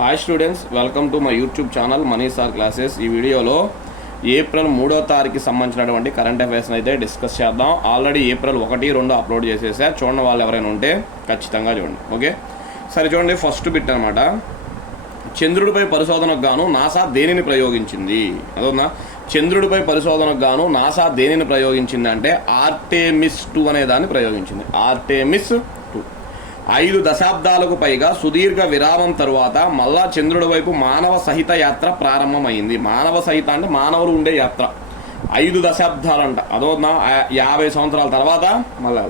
Hi students, welcome to my YouTube channel money sir classes. ఈ వీడియోలో April 3వ తారీఖుకి సంబంధించినటువంటి కరెంట్ అఫైర్స్ని అయితే డిస్కస్ చేద్దాం. ఆల్రెడీ ఏప్రిల్ 1, 2 అప్లోడ్ చేసేసా. చూడండి వాళ్ళు ఎవరైనా ఉంటే ఖచ్చితంగా చూడండి. ఓకే, సరే చూడండి. ఫస్ట్ బిట్ అనమాట. చంద్రుడిపై పరిశోధనకు గాను నాసా దేనిని ప్రయోగించింది? అదొందా, చంద్రుడిపై పరిశోధనకు గాను నాసా దేనిని ప్రయోగించింది అంటే ఆర్టెమిస్ 2 అనే దాన్ని ప్రయోగించింది. ఆర్టెమిస్ 2. 5 దశాబ్దాలకు పైగా సుదీర్ఘ విరామం తరువాత మళ్ళా చంద్రుడి వైపు మానవ సహిత యాత్ర ప్రారంభమైంది. మానవ సహిత అంటే మానవులు ఉండే యాత్ర. 5 దశాబ్దాలంట. అదోనా 50 సంవత్సరాల తర్వాత మళ్ళా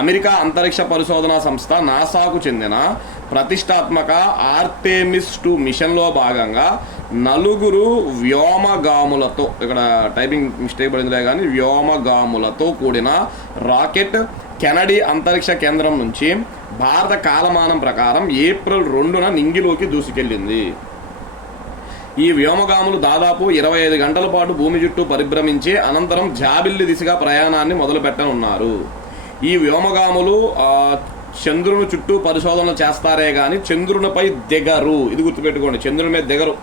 అమెరికా అంతరిక్ష పరిశోధనా సంస్థ నాసాకు చెందిన ప్రతిష్టాత్మక ఆర్టెమిస్ 2 మిషన్లో భాగంగా 4 వ్యోమగాములతో, ఇక్కడ టైపింగ్ మిస్టేక్ పడిందిలే కానీ, వ్యోమగాములతో కూడిన రాకెట్ కెనడీ అంతరిక్ష కేంద్రం నుంచి భారత కాలమానం ప్రకారం ఏప్రిల్ 2న నింగిలోకి దూసుకెళ్లింది. ఈ వ్యోమగాములు దాదాపు 25 గంటల పాటు భూమి చుట్టూ పరిభ్రమించి అనంతరం జాబిల్లి దిశగా ప్రయాణాన్ని మొదలుపెట్టనున్నారు. ఈ వ్యోమగాములు చంద్రుని చుట్టూ పరిశోధనలు చేస్తారే కానీ చంద్రునిపై దిగరు. ఇది గుర్తుపెట్టుకోండి, చంద్రుని మీద దిగరు.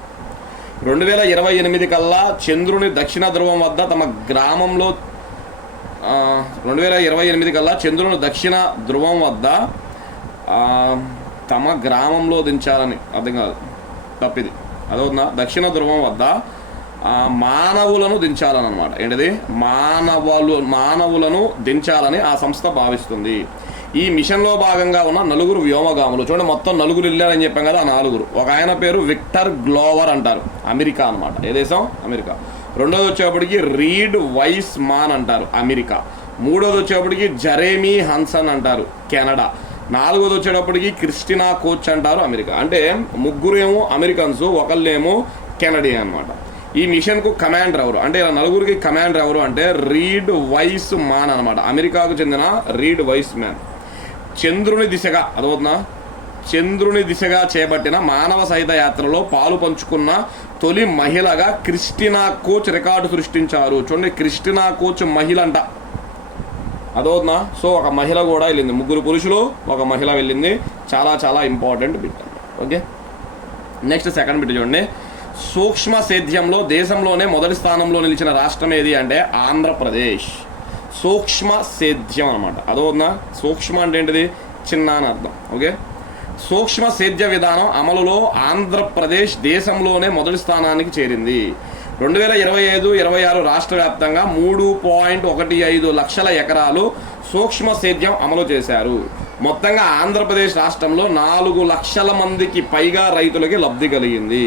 2028 కల్లా చంద్రుని దక్షిణ ధ్రువం వద్ద తమ గ్రామంలో 2028 కల్లా చంద్రుని దక్షిణ ధ్రువం వద్ద తమ గ్రామంలో దించాలని, అర్థం కాదు, తప్పిది. అదవుతుందా? దక్షిణ ధ్రువం వద్ద మానవులను దించాలని అనమాట. ఏంటిది? మానవులను దించాలని ఆ సంస్థ భావిస్తుంది. ఈ మిషన్లో భాగంగా ఉన్న 4 వ్యోమగాములు, చూడండి మొత్తం 4 వెళ్ళారని చెప్పాం కదా. ఆ 4, ఒక ఆయన పేరు విక్టర్ గ్లోవర్ అంటారు, అమెరికా అనమాట. ఏ దేశం? అమెరికా. రెండోది వచ్చేప్పటికి రీడ్ వైస్ మాన్ అంటారు, అమెరికా. మూడోది వచ్చేప్పటికి జెరెమీ హన్సన్ అంటారు, కెనడా. నాలుగోది వచ్చేటప్పటికి క్రిస్టినా కోచ్ అంటారు, అమెరికా. అంటే 3 ఏమో అమెరికన్స్, ఒకళ్ళేమో కెనడియన్ అనమాట. ఈ మిషన్కు కమాండర్ ఎవరు అంటే, ఇలా 4కి కమాండర్ ఎవరు అంటే రీడ్ వైస్ మాన్ అనమాట, అమెరికాకు చెందిన రీడ్ వైస్ మ్యాన్. చంద్రుని దిశగా, అదవుతున్నా, చంద్రుని దిశగా చేపట్టిన మానవ సహిత యాత్రలో పాలు పంచుకున్న తొలి మహిళగా క్రిస్టినా కోచ్ రికార్డు సృష్టించారు. చూడండి, క్రిస్టినా కోచ్ మహిళ అంట. అదవుతున్నా. సో ఒక మహిళ కూడా వెళ్ళింది, 3 పురుషులు, ఒక మహిళ వెళ్ళింది. చాలా చాలా important bit. Okay, next second bit చూడండి. సూక్ష్మ సేద్యంలో దేశంలోనే మొదటి స్థానంలో నిలిచిన రాష్ట్రం ఏది అంటే ఆంధ్రప్రదేశ్. సూక్ష్మ సేద్యం అనమాట. అదవుతున్నా. సూక్ష్మ అంటే ఏంటిది? చిన్న అని అర్థం. ఓకే, సూక్ష్మ సేద్య విధానం అమలులో ఆంధ్రప్రదేశ్ దేశంలోనే మొదటి స్థానానికి చేరింది. 2025-26 రాష్ట్ర వ్యాప్తంగా 3.15 లక్షల ఎకరాలు సూక్ష్మ సేద్యం అమలు చేశారు. మొత్తంగా ఆంధ్రప్రదేశ్ రాష్ట్రంలో 4 లక్షల మందికి పైగా రైతులకి లబ్ధి కలిగింది.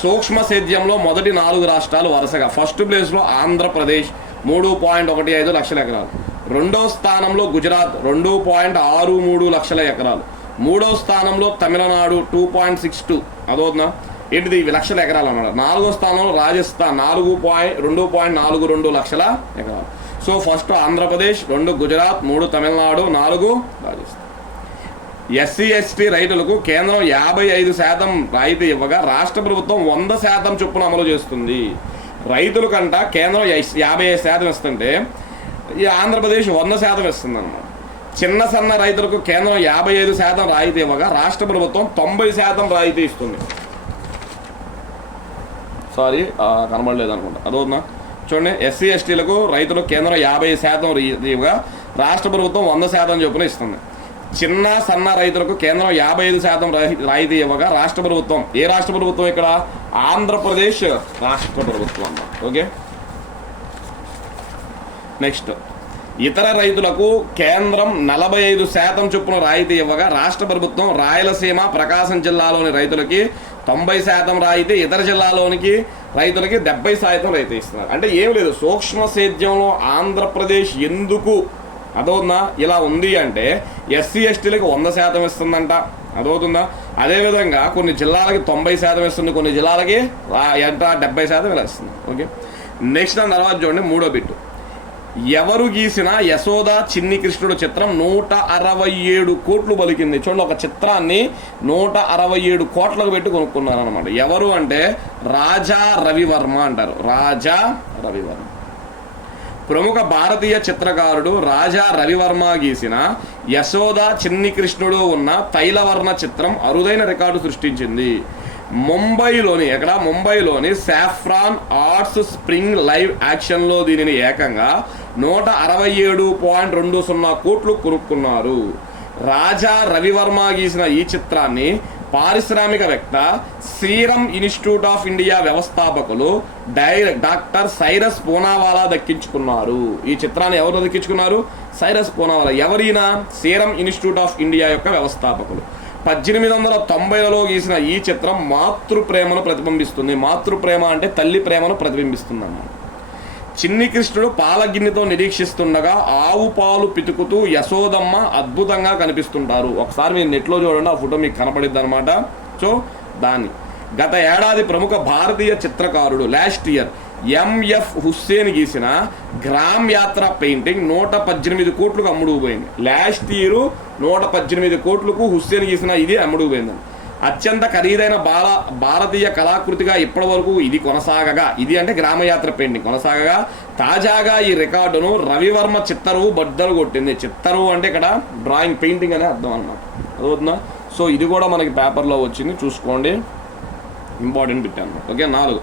సూక్ష్మ సేద్యంలో మొదటి 4 రాష్ట్రాలు వరుసగా, ఫస్ట్ ప్లేస్లో ఆంధ్రప్రదేశ్ 3.15 లక్షల ఎకరాలు, రెండో స్థానంలో గుజరాత్ 2.63 లక్షల ఎకరాలు, మూడో స్థానంలో తమిళనాడు 2.62, అదోనా ఏంటిది ఇవి లక్షల ఎకరాలు అన్నమాట. 4వ స్థానంలో రాజస్థాన్ 2.42 లక్షల ఎకరాలు. So first Andhra Pradesh, 2 Gujarat, 3 Tamil Nadu, 4 Rajasthan. SC/ST రైతులకు కేంద్రం 55% రాయితీ ఇవ్వగా రాష్ట్ర ప్రభుత్వం 100% చొప్పున అమలు చేస్తుంది. రైతుల కంట కేంద్రం 55% ఇస్తుంటే ఈ ఆంధ్రప్రదేశ్ 100% ఇస్తుంది అనమాట. చిన్న సన్న రైతులకు కేంద్రం 55% రాయితీ ఇవ్వగా రాష్ట్ర ప్రభుత్వం 90% రాయితీ ఇస్తుంది. సారీ, కనబడలేదు అనుకుంటా. అదవుతుందా? చూడండి, SC/STలకు రైతులు కేంద్రం 50% ఇవ్వగా రాష్ట్ర ప్రభుత్వం 100% చొప్పున ఇస్తుంది. చిన్న సన్న రైతులకు కేంద్రం 55% రాయితీ ఇవ్వగా రాష్ట్ర ప్రభుత్వం, ఏ రాష్ట్ర ప్రభుత్వం ఇక్కడ? ఆంధ్రప్రదేశ్ రాష్ట్ర ప్రభుత్వం అన్నమాట. Okay, next. ఇతర రైతులకు కేంద్రం 45% చొప్పున రాయితీ ఇవ్వగా రాష్ట్ర ప్రభుత్వం రాయలసీమ, ప్రకాశం జిల్లాలోని రైతులకి 90% రాయితీ, ఇతర జిల్లాలోనికి రైతులకి 70% రాయితీ ఇస్తున్నారు. అంటే ఏం లేదు, సూక్ష్మ సేద్యంలో ఆంధ్రప్రదేశ్ ఎందుకు అదవుతుందా ఇలా ఉంది అంటే SC/STలకు 100% ఇస్తుందంట. అదవుతుందా? అదేవిధంగా కొన్ని జిల్లాలకి 90% ఇస్తుంది, కొన్ని జిల్లాలకి ఎంత 70% ఇలా ఇస్తుంది. ఓకే, నెక్స్ట్ దాని తర్వాత చూడండి 3వ బిట్. ఎవరు గీసిన యశోద చిన్ని కృష్ణుడు చిత్రం 167 కోట్లు పలికింది. చూడండి, ఒక చిత్రాన్ని 167 కోట్లకు పెట్టి కొనుక్కున్నారు అనమాట. ఎవరు అంటే రాజా రవివర్మ అంటారు, రాజా రవివర్మ. ప్రముఖ భారతీయ చిత్రకారుడు రాజా రవివర్మ గీసిన యశోద చిన్ని కృష్ణుడు ఉన్న తైలవర్ణ చిత్రం అరుదైన రికార్డు సృష్టించింది. ముంబైలోని సాఫ్రాన్ ఆర్ట్స్ స్ప్రింగ్ లైవ్ యాక్షన్లో దీనిని ఏకంగా 167.20 కోట్లు కొనుక్కున్నారు. రాజా రవివర్మ గీసిన ఈ చిత్రాన్ని పారిశ్రామికవేత్త సీరం ఇన్స్టిట్యూట్ ఆఫ్ ఇండియా వ్యవస్థాపకులు డాక్టర్ సైరస్ పూనావాలా దక్కించుకున్నారు. ఈ చిత్రాన్ని ఎవరు దక్కించుకున్నారు? సైరస్ పూనావాలా. ఎవరైనా సీరం ఇన్స్టిట్యూట్ ఆఫ్ ఇండియా యొక్క వ్యవస్థాపకులు. 1890లో గీసిన ఈ చిత్రం మాతృప్రేమను ప్రతిబింబిస్తుంది. మాతృప్రేమ అంటే తల్లి ప్రేమను ప్రతిబింబిస్తుంది అన్నమాట. చిన్ని కృష్ణుడు పాలగిన్నెతో నిరీక్షిస్తుండగా ఆవు పాలు పితుకుతూ యశోదమ్మ అద్భుతంగా కనిపిస్తుంటారు. ఒకసారి మీరు నెట్లో చూడండి, ఆ ఫోటో మీకు కనపడిద్ది అనమాట. సో దాన్ని గత ఏడాది ప్రముఖ భారతీయ చిత్రకారుడు లాస్ట్ ఇయర్ ఎంఎఫ్ హుస్సేన్ గీసిన గ్రామ్ యాత్ర పెయింటింగ్ 118 కోట్లకు అమ్ముడుపోయింది. లాస్ట్ ఇయర్ 118 కోట్లకు హుస్సేన్ గీసిన ఇది అమ్ముడుపోయింది. అత్యంత ఖరీదైన భారతీయ కళాకృతిగా ఇప్పటి వరకు ఇది కొనసాగగా, ఇది అంటే గ్రామయాత్ర పెయింటింగ్ కొనసాగగా, తాజాగా ఈ రికార్డును రవివర్మ చిత్తరువు బద్దలు కొట్టింది. చిత్తరువు అంటే ఇక్కడ డ్రాయింగ్ పెయింటింగ్ అనే అర్థం అన్నమాట. అదవుతుందా? సో ఇది కూడా మనకి పేపర్లో వచ్చింది, చూసుకోండి, ఇంపార్టెంట్ బిట్ అన్నమాట. ఓకే. 4,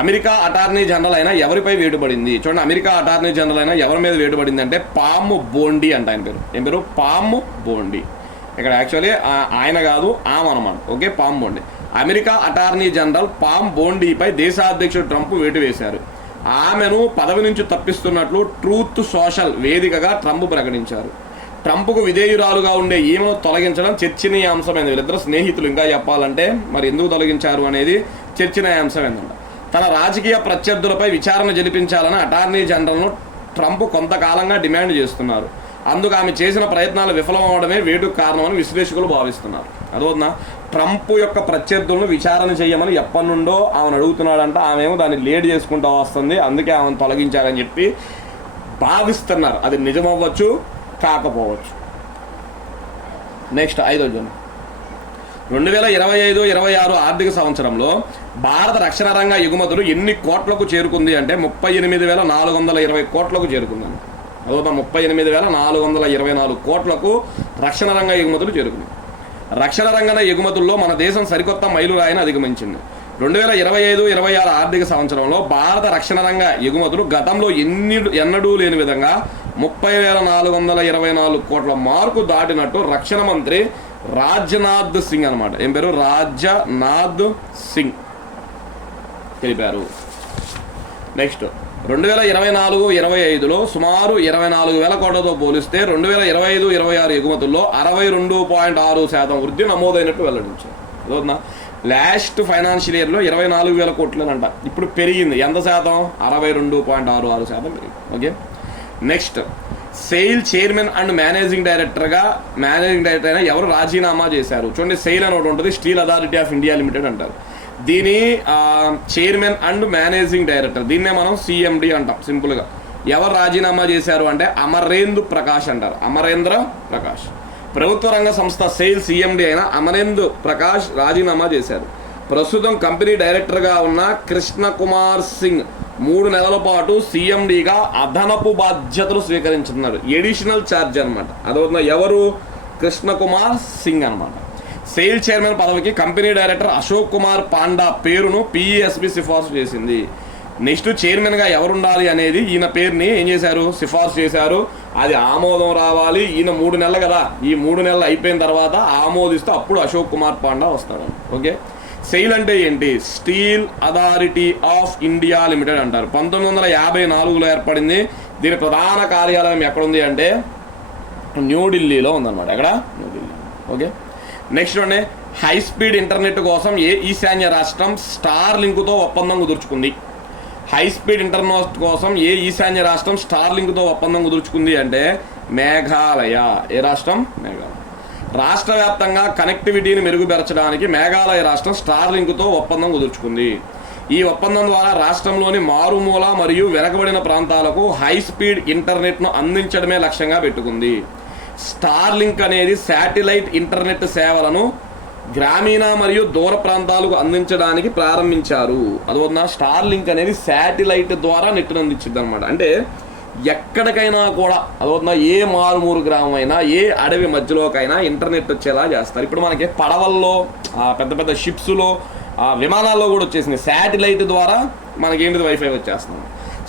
అమెరికా అటార్నీ జనరల్ అయినా ఎవరిపై వేటుపడింది? చూడండి, అమెరికా అటార్నీ జనరల్ అయినా ఎవరి మీద వేటుపడింది అంటే పామ్ బోండి అంట. ఆయన పేరు ఏం పేరు? Pam Bondi. ఇక్కడ యాక్చువల్లీ ఆయన కాదు, ఆమె అనమాట. Okay, Pam Bondi. America attorney general Pam బోండిపై దేశాధ్యక్షుడు ట్రంప్ వేటు వేశారు. ఆమెను పదవి నుంచి తప్పిస్తున్నట్లు ట్రూత్ సోషల్ వేదికగా ట్రంప్ ప్రకటించారు. ట్రంప్కు విధేయురాలుగా ఉండే ఈమెను తొలగించడం చర్చనీయాంశమైంది. వీళ్ళిద్దరు స్నేహితులు. ఇంకా చెప్పాలంటే మరి ఎందుకు తొలగించారు అనేది చర్చనీయాంశమైందంట. తన రాజకీయ ప్రత్యర్థులపై విచారణ జరిపించాలని అటార్నీ జనరల్ను ట్రంప్ కొంతకాలంగా డిమాండ్ చేస్తున్నారు. అందుకు ఆమె చేసిన ప్రయత్నాలు విఫలమవడమే వేటుకు కారణమని విశ్లేషకులు భావిస్తున్నారు. అదోనా, ట్రంప్ యొక్క ప్రత్యర్థులను విచారణ చేయమని ఎప్పటి నుండో ఆమెను అడుగుతున్నాడంట. ఆమెమో దాన్ని లేట్ చేసుకుంటూ వస్తుంది, అందుకే ఆమెను తొలగించారని చెప్పి భావిస్తున్నారు. అది నిజమవ్వచ్చు, కాకపోవచ్చు. నెక్స్ట్ 5వ జూన్ 2025-26 ఆర్థిక సంవత్సరంలో భారత రక్షణ రంగ ఎగుమతులు ఎన్ని కోట్లకు చేరుకుంది అంటే 38,420 కోట్లకు చేరుకుందండి. అదొక 38,424 కోట్లకు రక్షణ రంగ ఎగుమతులు చేరుకుంది. రక్షణ రంగ ఎగుమతుల్లో మన దేశం సరికొత్త మైలురాయిని అధిగమించింది. 2025-26 ఆర్థిక సంవత్సరంలో భారత రక్షణ రంగ ఎగుమతులు గతంలో ఎన్నడూ లేని విధంగా 30,424 కోట్ల మార్కు దాటినట్టు రక్షణ మంత్రి రాజ్నాథ్ సింగ్ అనమాట. ఏం పేరు? రాజ్నాథ్ సింగ్ తెలిపారు. నెక్స్ట్ 2024-25లో సుమారు 24,000 కోట్లతో పోలిస్తే 2025-26 ఎగుమతుల్లో 62.6% వృద్ధి నమోదైనట్టు వెల్లడించారు. అదవుతుందా? లాస్ట్ ఫైనాన్షియల్ ఇయర్లో 24,000 కోట్లేనంట. ఇప్పుడు పెరిగింది. ఎంత శాతం? 62.66% పెరిగింది. Okay. Next, SAIL chairman and managing director అయినా ఎవరు రాజీనామా చేశారు? చూడండి, సెయిల్ అని ఒకటి ఉంటుంది, steel authority of India limited అంటారు. దీని చైర్మన్ అండ్ మేనేజింగ్ డైరెక్టర్, దీన్నే మనం సిఎండి అంటాం సింపుల్గా. ఎవరు రాజీనామా చేశారు అంటే అమరేంద్ర ప్రకాష్ అంటారు. అమరేంద్ర ప్రకాష్. ప్రభుత్వ రంగ సంస్థ సెయిల్ సిఎండి అయిన అమరేంద్ర ప్రకాష్ రాజీనామా చేశారు. ప్రస్తుతం కంపెనీ డైరెక్టర్గా ఉన్న కృష్ణ కుమార్ సింగ్ 3 నెలల పాటు సిఎండిగా అదనపు బాధ్యతలు స్వీకరించుతున్నారు. ఎడిషనల్ ఛార్జ్ అనమాట. అదవుతున్న ఎవరు? కృష్ణ కుమార్ సింగ్ అనమాట. సెయిల్ చైర్మన్ పదవికి company director Ashok Kumar panda పేరును పిఈఎస్బి సిఫార్సు చేసింది. నెక్స్ట్, చైర్మన్గా ఎవరుండాలి అనేది ఈయన పేరుని ఏం చేశారు? సిఫార్సు చేశారు. అది ఆమోదం రావాలి. ఈయన 3 నెలలు కదా, ఈ 3 నెలలు అయిపోయిన తర్వాత ఆమోదిస్తే అప్పుడు అశోక్ కుమార్ పాండా వస్తాడు. ఓకే. సెయిల్ అంటే ఏంటి? Steel authority of India limited అంటారు. 1954లో ఏర్పడింది. దీని ప్రధాన కార్యాలయం ఎక్కడుంది అంటే న్యూఢిల్లీలో ఉందన్నమాట. ఎక్కడ? న్యూఢిల్లీ. ఓకే. నెక్స్ట్ అంటే హై స్పీడ్ ఇంటర్నెట్ కోసం ఏ ఈశాన్య రాష్ట్రం స్టార్ లింక్తో ఒప్పందం కుదుర్చుకుంది? హై స్పీడ్ ఇంటర్నెట్ కోసం ఏ ఈశాన్య రాష్ట్రం స్టార్ లింక్తో ఒప్పందం కుదుర్చుకుంది అంటే మేఘాలయ. ఏ రాష్ట్రం? మేఘాలయ. రాష్ట్ర వ్యాప్తంగా కనెక్టివిటీని మెరుగుపరచడానికి మేఘాలయ రాష్ట్రం స్టార్ లింక్తో ఒప్పందం కుదుర్చుకుంది. ఈ ఒప్పందం ద్వారా రాష్ట్రంలోని మారుమూల మరియు వెనకబడిన ప్రాంతాలకు హై స్పీడ్ ఇంటర్నెట్ను అందించడమే లక్ష్యంగా పెట్టుకుంది. స్టార్ లింక్ అనేది శాటిలైట్ ఇంటర్నెట్ సేవలను గ్రామీణ మరియు దూర ప్రాంతాలకు అందించడానికి ప్రారంభించారు. అదొక స్టార్ లింక్ అనేది శాటిలైట్ ద్వారా నెట్ను అందించింది అనమాట. అంటే ఎక్కడికైనా కూడా అదవుతున్నా ఏ మారుమూరు గ్రామం అయినా ఏ అడవి మధ్యలోకైనా ఇంటర్నెట్ వచ్చేలా చేస్తారు. ఇప్పుడు మనకి పడవల్లో పెద్ద పెద్ద షిప్స్లో విమానాల్లో కూడా వచ్చేసింది. శాటిలైట్ ద్వారా మనకేంటిది వైఫై వచ్చేస్తుంది.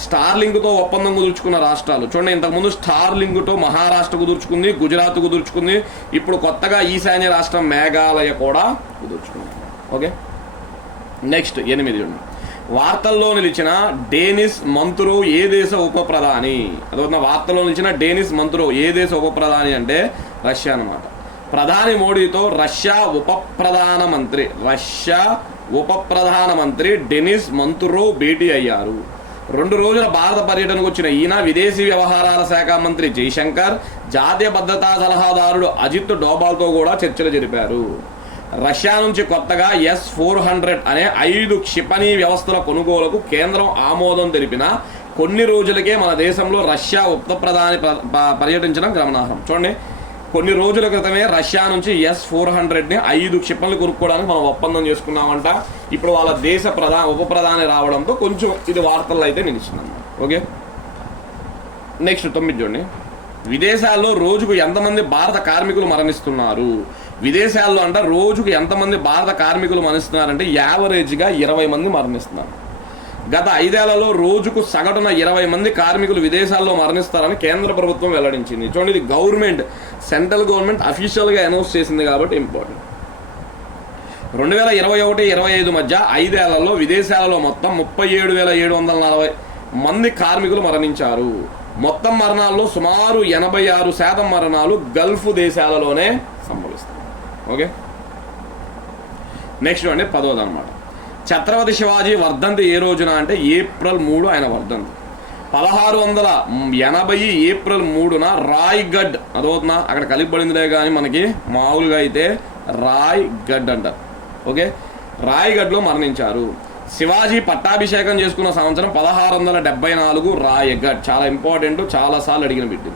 స్టార్లింక్తో ఒప్పందం కుదుర్చుకున్న రాష్ట్రాలు చూడండి. ఇంతకుముందు స్టార్లింక్తో మహారాష్ట్ర కుదుర్చుకుంది, గుజరాత్ కుదుర్చుకుంది, ఇప్పుడు కొత్తగా ఈశాన్య రాష్ట్రం మేఘాలయ కూడా కుదుర్చుకుంది. ఓకే, నెక్స్ట్ 8 వార్తల్లో నిలిచిన డేనిస్ మంత్రో ఏ దేశ ఉప ప్రధాని? అదొక వార్తల్లో నిలిచిన డేనిస్ మంత్రో ఏ దేశ ఉప ప్రధాని అంటే రష్యా అన్నమాట. ప్రధాని మోడీతో రష్యా ఉప ప్రధానమంత్రి డెనిస్ మంతురో భేటీ అయ్యారు. 2 రోజుల భారత పర్యటనకు వచ్చిన ఈయన విదేశీ వ్యవహారాల శాఖ మంత్రి జైశంకర్, జాతీయ భద్రతా సలహాదారుడు అజిత్ డోబాల్తో కూడా చర్చలు జరిపారు. రష్యా నుంచి కొత్తగా S-400 అనే 5 క్షిపణి వ్యవస్థల కొనుగోలుకు కేంద్రం ఆమోదం తెలిపిన కొన్ని రోజులకే మన దేశంలో రష్యా ఉప ప్రధాని పర్యటించడం గమనార్హం. చూడండి, కొన్ని రోజుల క్రితమే రష్యా నుంచి S-400ని 5 క్షిపణులు కొనుక్కోవడానికి మనం ఒప్పందం చేసుకున్నామంట. ఇప్పుడు వాళ్ళ దేశ ఉప ప్రధాని రావడంతో కొంచెం ఇది వార్తల్లో అయితే నిలిచిందన్నమాట. ఓకే, నెక్స్ట్ 9 చూడండి. విదేశాల్లో రోజుకు ఎంతమంది భారత కార్మికులు మరణిస్తున్నారు? విదేశాల్లో అంటే రోజుకు ఎంతమంది భారత కార్మికులు మరణిస్తున్నారంటే యావరేజ్గా 20 మంది మరణిస్తున్నారు. గత 5 ఏళ్లలో రోజుకు సగటున 20 మంది కార్మికులు విదేశాల్లో మరణిస్తారని కేంద్ర ప్రభుత్వం వెల్లడించింది. చూడండి, ఇది గవర్నమెంట్, సెంట్రల్ గవర్నమెంట్ అఫీషియల్గా అనౌన్స్ చేసింది కాబట్టి ఇంపార్టెంట్. 2021-25 మధ్య 5 ఏళ్లలో విదేశాలలో మొత్తం 37,740 మంది కార్మికులు మరణించారు. మొత్తం మరణాల్లో సుమారు 86% మరణాలు గల్ఫ్ దేశాలలోనే సంభవిస్తాయి. ఓకే, నెక్స్ట్ అంటే 10వ అనమాట. ఛత్రపతి శివాజీ వర్ధంతి ఏ రోజున అంటే ఏప్రిల్ 3 ఆయన వర్ధంతి. 1680 ఏప్రిల్ 3న రాయ్గఢ్ అదవుతున్నా అక్కడ కలిపబడిందిలే కానీ మనకి మామూలుగా అయితే రాయ్గఢ్ అంటారు. ఓకే, రాయ్గఢ్లో మరణించారు. శివాజీ పట్టాభిషేకం చేసుకున్న సంవత్సరం 1674 రాయ్గఢ్. చాలా ఇంపార్టెంట్, చాలాసార్లు అడిగిన బిడ్డ.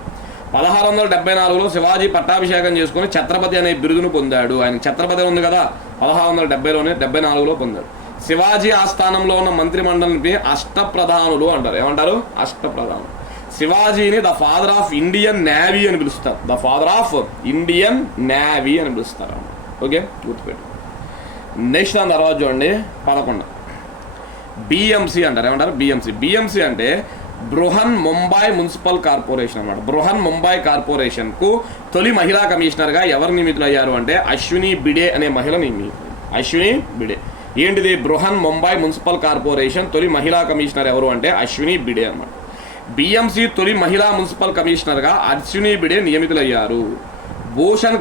1674లో శివాజీ పట్టాభిషేకం చేసుకుని ఛత్రపతి అనే బిరుదును పొందాడు. ఆయనకి ఛత్రపతి ఉంది కదా, 1674లో పొందాడు. శివాజీ ఆస్థానంలో ఉన్న మంత్రిమండలిని అష్టప్రధానులు అంటారు. ఏమంటారు? అష్టప్రధానులు. శివాజీని the father of Indian Navy అని పిలుస్తారు. The father of Indian Navy అని పిలుస్తారు. ఓకే, గుర్తుపెట్టు. నెక్స్ట్ దాని తర్వాత చూడండి 11 బిఎంసి అంటారు. ఏమంటారు? బిఎంసి అంటే బృహన్ ముంబై మున్సిపల్ కార్పొరేషన్ అన్నమాట. బృహన్ ముంబై కార్పొరేషన్కు తొలి మహిళా కమిషనర్గా ఎవరు నియమితులయ్యారు అంటే అశ్విని బిడే అనే మహిళ నియమితులు. అశ్విని బిడే. ఏంటిది? బృహన్ ముంబై మున్సిపల్ కార్పొరేషన్ తొలి మహిళా కమిషనర్ ఎవరు అంటే అశ్విని బిడే అన్నమాట. బిఎంసి తొలి మహిళా మున్సిపల్ కమిషనర్గా అశ్విని బిడే నియమితులయ్యారు. భూషణ్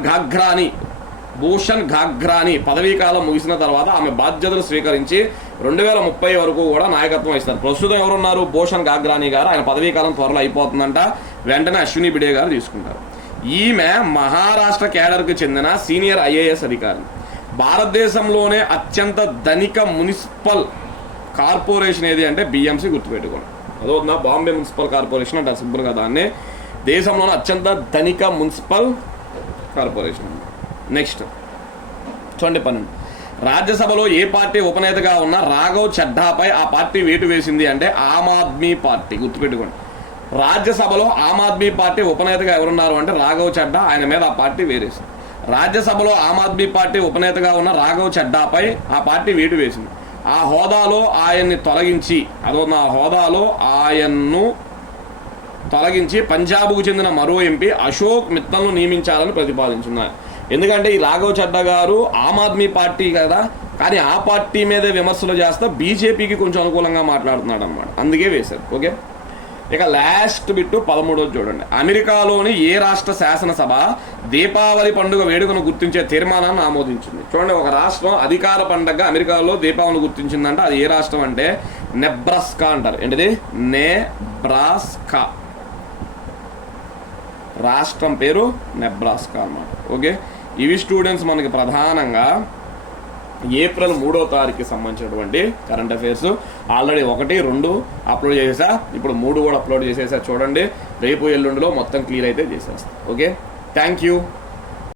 ఘాగ్రాని పదవీ కాలం ముగిసిన తర్వాత ఆమె బాధ్యతలు స్వీకరించి 2030 వరకు కూడా నాయకత్వం ఇస్తారు. ప్రస్తుతం ఎవరున్నారు? భూషణ్ ఘాగ్రాని గారు. ఆయన పదవీ కాలం త్వరలో అయిపోతుందంట. వెంటనే అశ్విని బిడే గారు తీసుకుంటారు. ఈమె మహారాష్ట్ర కేడర్కు చెందిన సీనియర్ IAS అధికారి. భారతదేశంలోనే అత్యంత ధనిక మున్సిపల్ కార్పొరేషన్ ఏది అంటే బిఎంసి. గుర్తుపెట్టుకోండి. అదవుతుందా? బాంబే మున్సిపల్ కార్పొరేషన్ అంటే సింపుల్గా దాన్ని దేశంలోనే అత్యంత ధనిక మున్సిపల్ కార్పొరేషన్. నెక్స్ట్ చూడండి 12. రాజ్యసభలో ఏ పార్టీ ఉపనేతగా ఉన్న రాఘవ్ చడ్డాపై ఆ పార్టీ వేటు వేసింది అంటే ఆమ్ ఆద్మీ పార్టీ. గుర్తుపెట్టుకోండి. రాజ్యసభలో ఆమ్ ఆద్మీ పార్టీ ఉపనేతగా ఎవరున్నారు అంటే రాఘవ్ చడ్డా. ఆయన మీద ఆ పార్టీ వేరేసింది. రాజ్యసభలో ఆమ్ ఆద్మీ పార్టీ ఉపనేతగా ఉన్న రాఘవ్ చడ్డాపై ఆ పార్టీ వేటు వేసింది. ఆ హోదాలో ఆయన్ను తొలగించి పంజాబ్కు చెందిన మరో ఎంపీ అశోక్ మిత్తల్ను నియమించాలని ప్రతిపాదించున్నారు. ఎందుకంటే ఈ రాఘవ్ చడ్డా గారు ఆమ్ ఆద్మీ పార్టీ కదా, కానీ ఆ పార్టీ మీద విమర్శలు చేస్తా బీజేపీకి కొంచెం అనుకూలంగా మాట్లాడుతున్నాడు అన్నమాట. అందుకే వేశారు. ఓకే, ఇక లాస్ట్ బిట్టు 13 చూడండి. అమెరికాలోని ఏ రాష్ట్ర శాసనసభ దీపావళి పండుగ వేడుకను గుర్తించే తీర్మానాన్ని ఆమోదించింది? చూడండి, ఒక రాష్ట్రం అధికార పండుగగా అమెరికాలో దీపావళిని గుర్తించిందంటే అది ఏ రాష్ట్రం అంటే నెబ్రాస్కా అంటారు. ఏంటిది? నెబ్రాస్కా. రాష్ట్రం పేరు నెబ్రాస్కా అన్నమాట. ఓకే, ఇవి స్టూడెంట్స్ మనకి ప్రధానంగా ఏప్రిల్ 3వ తారీఖుకి సంబంధించినటువంటి కరెంట్ అఫైర్స్. ఆల్రెడీ 1, 2 అప్లోడ్ చేసేసా, ఇప్పుడు 3 కూడా అప్లోడ్ చేసేసా. చూడండి, రేపు ఎల్లుండిలో మొత్తం క్లియర్ అయితే చేసేస్తాం. Okay, thank you.